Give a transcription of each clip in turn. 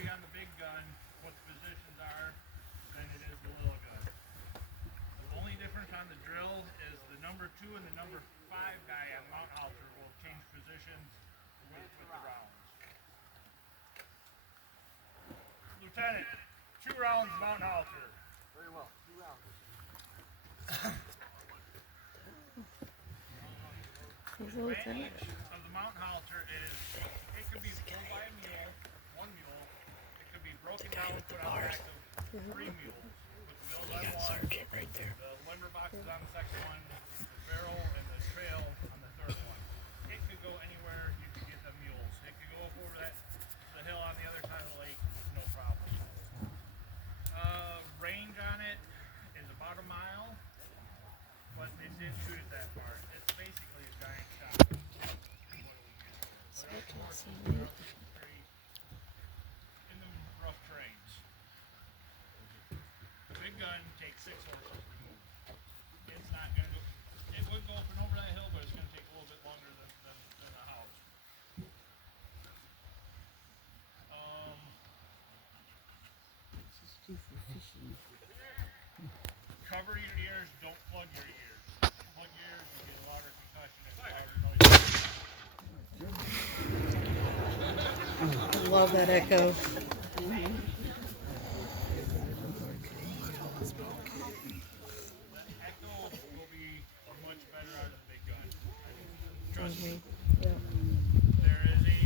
you on the big gun what the positions are than it is the little gun. The only difference on the drill is the number 2 and the number 5 guy on Mount Halter will change positions with the rounds. Lieutenant, 2 rounds Mount Halter. Very well, 2 rounds. The advantage of the mountain halter is it could be pulled by a mule, 1 mule. It could be broken down and put on the back of 3 mules. With the wheels on 1, right there. the limber boxes on the second one, the barrel and the trail on the third one. It could go anywhere you could get the mules. It could go up over the hill on the other side of the lake with no problem. Range on it is about a mile, but it didn't shoot it that far. It's basically a giant shot. In the rough terrains. The big gun takes 6 horses to move. It's not going to go, it would go up and over that hill, but it's going to take a little bit longer than the house. Cover your ears, don't plug your ears. Plug your ears, you get a louder concussion and louder noise. I love that echo. The echo will be much better out of the big gun. Trust me. Yeah. There is a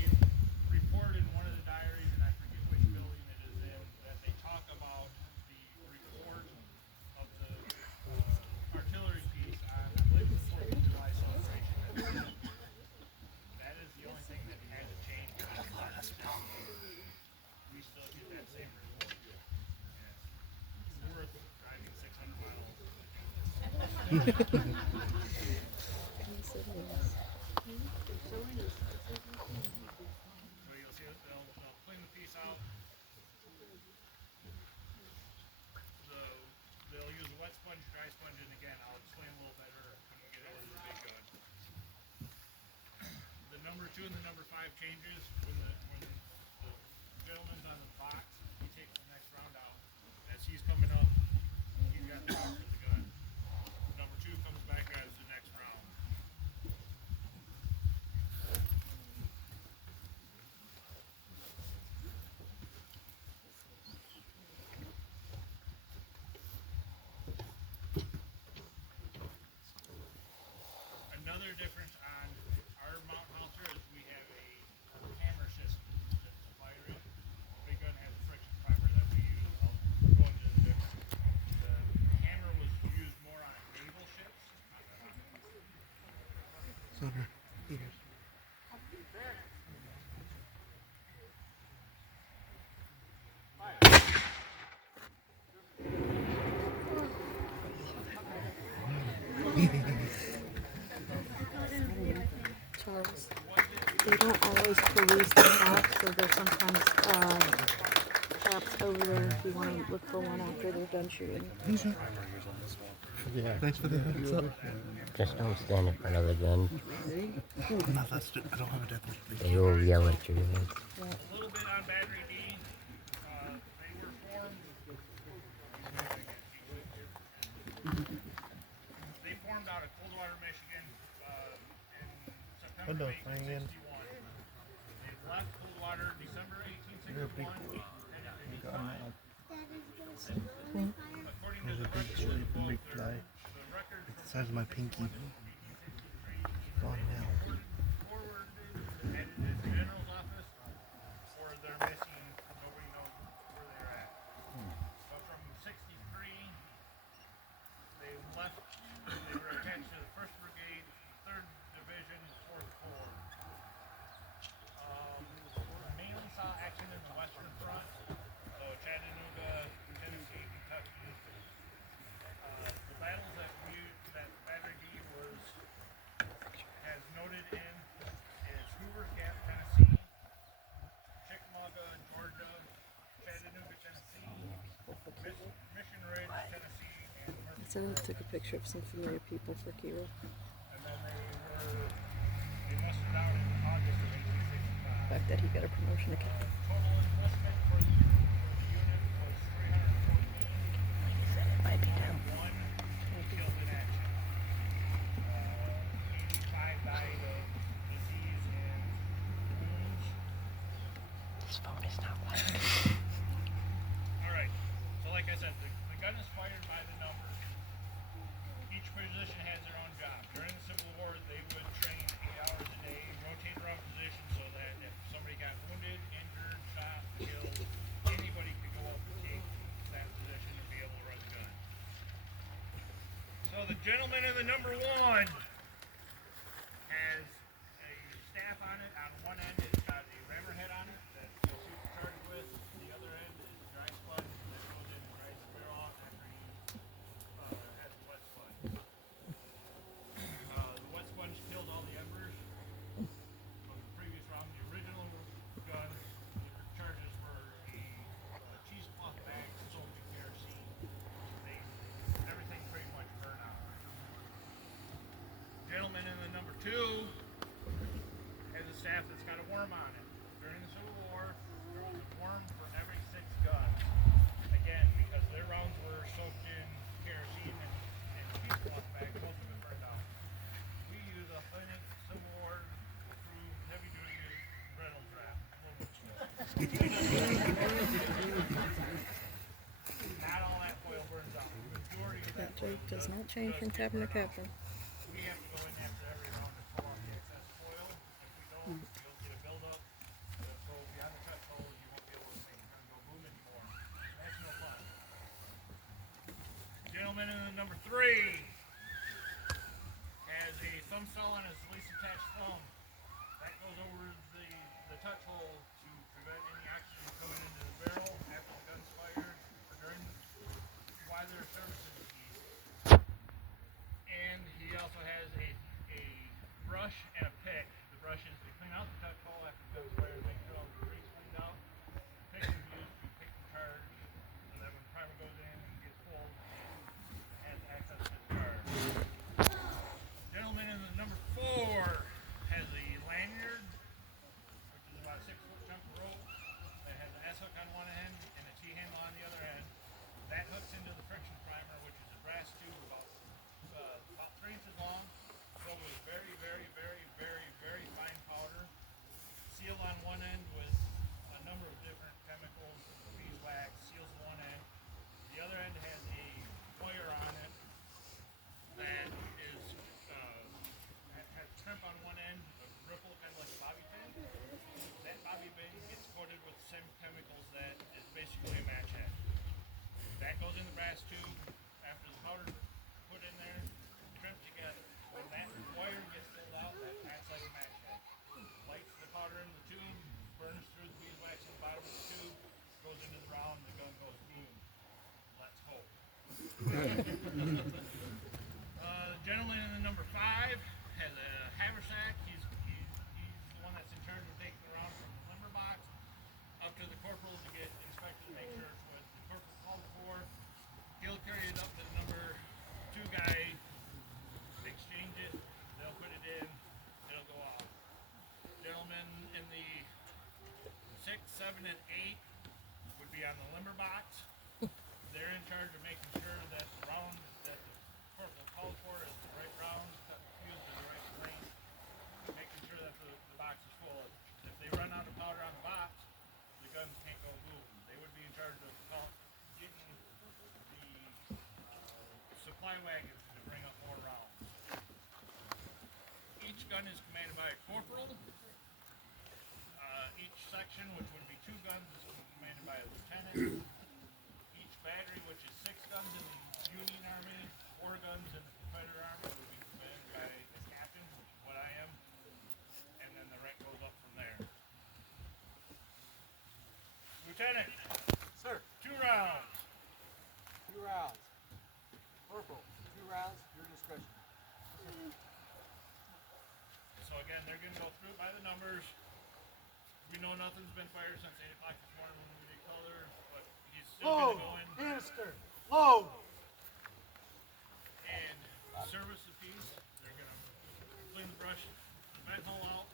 report in one of the diaries, and I forget which building it is in, that they talk about the report of the artillery piece on, I believe it's the 4th of July celebration. That is the only thing that hasn't changed. We still get that same report. It's worth driving 600 miles. So you'll see they'll clean the piece out. They'll use a wet sponge, dry sponge, and again, I'll explain a little better when we get into the big gun. The number 2 and the number 5 changes when the gentleman's on the box. He takes the next round out. As he's coming up, he's got the round for the gun. Number 2 comes back as the next round. Another difference on our mountain halter is we have a hammer system that's firing. The big gun has a friction fiber that we use. I'll go into the difference. The hammer was used more on naval ships. Charles. They don't always police the traps, so there's sometimes traps over there if you want to look for one after they're done shooting. Yeah. Thanks for the heads up. Just don't stand in front of the gun. No, that's I don't have a definite. They will yell at you. A little bit on battery D. They were formed. They formed out of Coldwater, Michigan, in September of 1861. They left Coldwater December 1861. According to the record of the book, Big fly. the record It's the size of my pinky. Gone now. forwarded at the general's office, or they're missing. Nobody knows where they're at. But from 63, they left. They were attached to the 1st Brigade, 3rd Division, 4th Corps. Mainly saw action in the Western Front, so Chattanooga, Tennessee, Kentucky. The battles that Battery D has noted in is Hoover's Gap, Tennessee, Chickamauga, Georgia, Chattanooga, Tennessee, Mission Ridge, Tennessee, and Murphy. So I took a picture of some familiar people for Kira. And then they mustered out in August of 1865. Back that he got a promotion to captain. Total enlistment for the unit was 314. Might be down. One killed in action. 85 died of disease and wounds. This phone is not working. Alright, so like I said, the gun is fired by the numbers. Each position has their own job. During the Civil War, they would train 8 hours a day, rotate around positions so that if somebody got wounded, injured, shot, killed, anybody could go up and take that position and be able to run the gun. So the gentleman in the number 1 has a staff on it. On one end, it's got a rammer head on it that you'll shoot the target with. The other end is dry sponge that goes in and dries the barrel off after he has the wet sponge. The wet sponge killed all the embers from the previous round. The original gun, the charges were a cheesecloth bag soaked in kerosene. Everything pretty much burned out. Gentleman in the number 2 has a staff that's got a worm on it. During the Civil War, there was a worm for every 6 guns. Again, because their rounds were soaked in kerosene and cheesecloth bags, most of it burned out. We use authentic Civil War approved heavy duty Reynolds wrap. Not all that foil burns out. The majority of That that foil joke does not change from captain to captain. we have to go in after every round to pull off the excess foil. If we don't, you'll get a buildup. It'll go beyond the touch hole. You won't be able to make it go boom anymore. That's no fun. Gentleman in the number 3 has a thumb cell on his least attached thumb. That goes over the touch hole to prevent any oxygen coming into the barrel after the gun's fired or during while they're servicing the piece. And he also has a brush and a pick. The brush is to clean out the touch hole after the gun's fired, make sure all the debris is cleaned out. The pick is used to pick the charge so that when the primer goes in and gets full, it has access to the charge. Gentleman in the number 4 has a lanyard, which is about a 6-foot chunk of rope that has an S-hook on one end and a T-handle on the other end. That hooks into the friction primer, which is a brass tube about 3 inches long, filled with very, very, very, very, very fine powder, sealed on one end with a number of different chemicals. Beeswax seals one end. The other end has a wire on it that is has crimp on one end, a ripple kind of like a bobby pin. That bobby pin gets coated with the same chemicals that is basically a match head. That goes in the brass tube. After the powder's put in there, crimped together. When that wire gets filled out, that acts like a match head. Lights the powder in the tube, burns through the beeswax in the bottom of the tube, goes into the round, the gun goes boom. Let's hope. Gentleman in the number 5 has a haversack. He's the one that's in charge of taking the round from the limber box up to the corporal to get inspected to make sure it's what the corporal called for. He'll carry it up to the number 2 guy, exchange it, they'll put it in, it'll go off. Gentlemen in the 6, 7, and 8 would be on the limber box. They're in charge of making sure that the round that the corporal called for is the right round, fused to the right length, making sure that the box is full. If they run out of powder on the box, the guns can't go boom. They would be in charge of getting the supply wagons to bring up more rounds. Each gun is commanded by a corporal. Each section, which would be 2 guns, is commanded by a lieutenant. Each battery, which is 6 guns in the Union Army, 4 guns in the Confederate Army, would be commanded by a captain, which is what I am, and then the rank goes up from there. Lieutenant. Sir, 2 rounds. 2 rounds. Corporal, 2 rounds, your discretion. So again, they're going to go through it by the numbers. We know nothing's been fired since 8 o'clock this morning when we did colors, but he's still going to go in Canister, low. and service the piece. They're going to clean the brush, the vent hole out,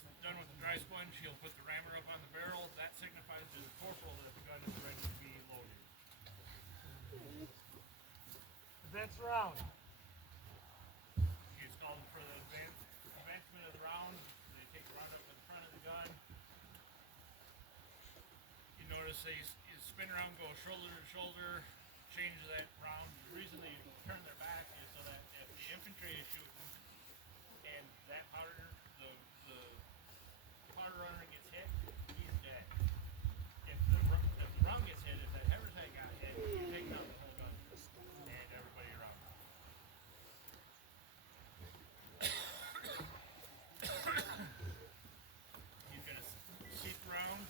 gets done with the dry sponge, he'll put the rammer up on the barrel. That signifies to the corporal that the gun is ready to be loaded. Advance round. He's called for the advancement of the round. They take the round up in front of the gun. You notice they spin around, go shoulder to shoulder, change that round. The reason they turn their back is so that if the infantry is shooting and that powder, the powder runner gets hit, he's dead. If the round gets hit, if that haversack got hit, you're taking out the whole gun and everybody around. He's gonna seat the round.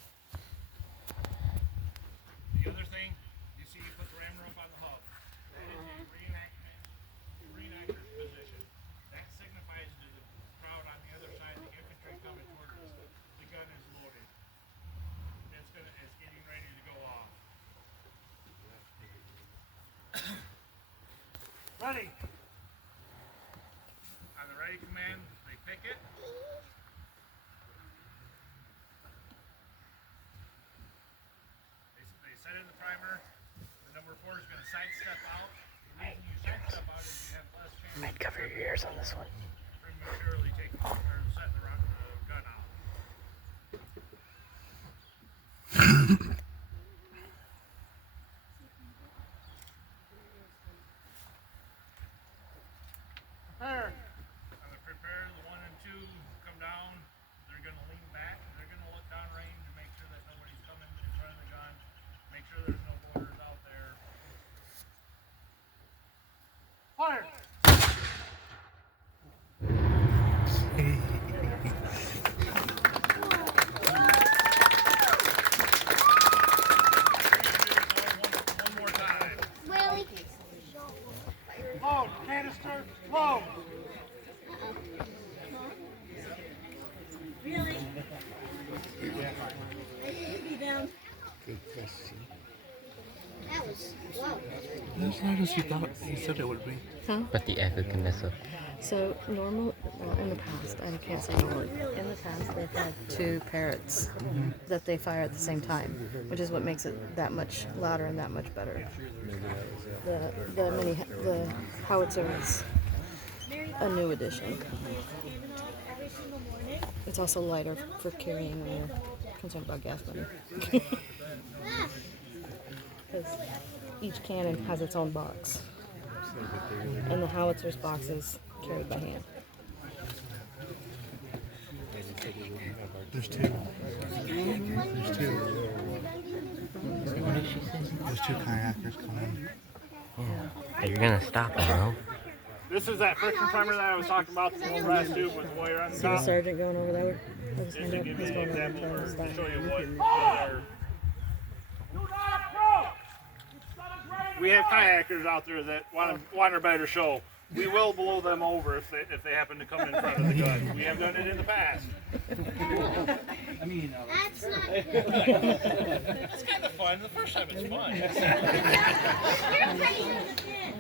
The other thing, you see, you put the rammer up on the hub. That is a reenactor's position. That signifies to the crowd on the other side, the infantry coming toward us, the gun is loaded. It's getting ready to go off. Ready. On the ready command, they pick it. They set in the primer. The number 4 is going to sidestep out. The reason you sidestep out is you have less chance Might cover your ears on this one. prematurely taking or setting the gun out. Prepare. On the prepare, the 1 and 2 come down. They're going to lean back. They're going to look down range and make sure that nobody's coming in front of the gun. Make sure there's no borders out there. Fire. One more time. Really? Load. Canister. Load. Really? I should be down. Good question. That was whoa. That's not as you thought you said it would be. But the echo can mess up. So normal, well, in the past, I can't say normal. In the past, they've had 2 parrots that they fire at the same time, which is what makes it that much louder and that much better. The howitzer is a new addition. Every single morning. It's also lighter for carrying when you're concerned about gas money. Because each cannon has its own box, and the howitzer's box is carried by hand. There's 2. There's 2. What did she say? There's 2 kayakers coming. Yeah. You're gonna stop them, though. This is that friction primer that I was talking about, the little brass tube with the wire on the See the top. sergeant going over there with his Just hand to up? give He's you an going over example, there to to show stop. you what are. We have kayakers out there that want a better show. We will blow them over if they happen to come in front of the gun. We have done it in the past. That's not good. It's kind of fun. The first time it's fun. You're putting the pin.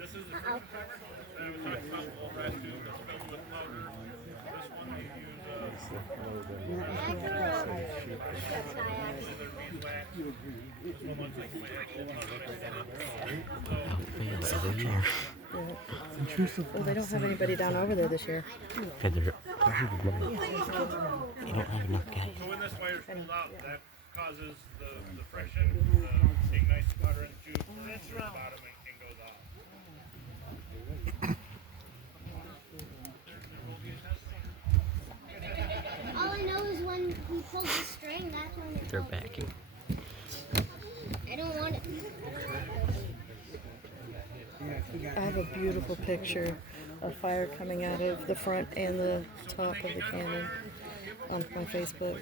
This is the friction primer that I was talking about, the little brass tube that's filled with powder. This one they use this one looks like Well, they don't have anybody down over there this year. Because they don't have enough guys. So when this wire's pulled out, that causes the friction, ignites the powder in the tube, runs through the bottom and goes off. There will be a test later. All I know is when he pulls the string, that's when it They're goes. backing. I don't want it. I have a beautiful picture of fire coming out of the front and the top of the cannon on my Facebook.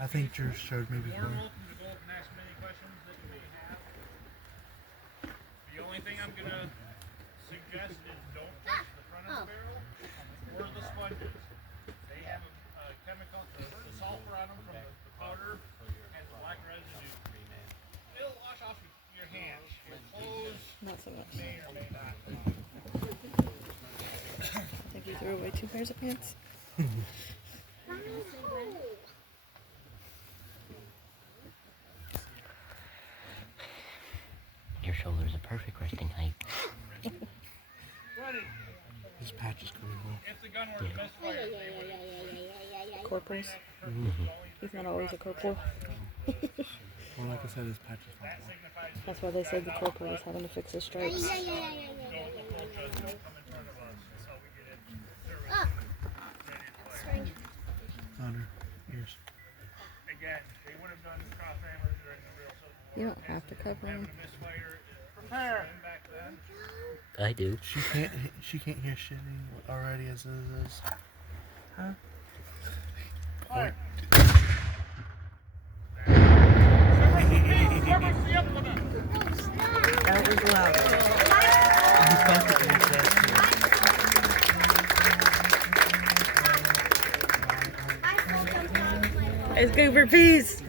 I think yours showed me before. To go up and ask many questions that you may have. The only thing I'm going to suggest is don't touch the front of the barrel or the sponges. They have a chemical, the sulfur on them from the powder and the black residue. It'll wash off your hands. Your clothes Not so much. may or may not. I think threw away 2 pairs of pants. Your shoulders are perfect resting height. This patch is pretty cool. If the gun were to misfire, Corporals. Mm-hmm. He's not always a corporal. Well, like I said, this patch is fun. That's why they said the corporal was having to fix his stripes. Honor. Yours. again, they would have done cross ambers during the real civil war. You don't have to cover him. Misfire back then. I do. She can't hear shit already as it is. Huh? Alright. That was loud. It's Cooper, peace.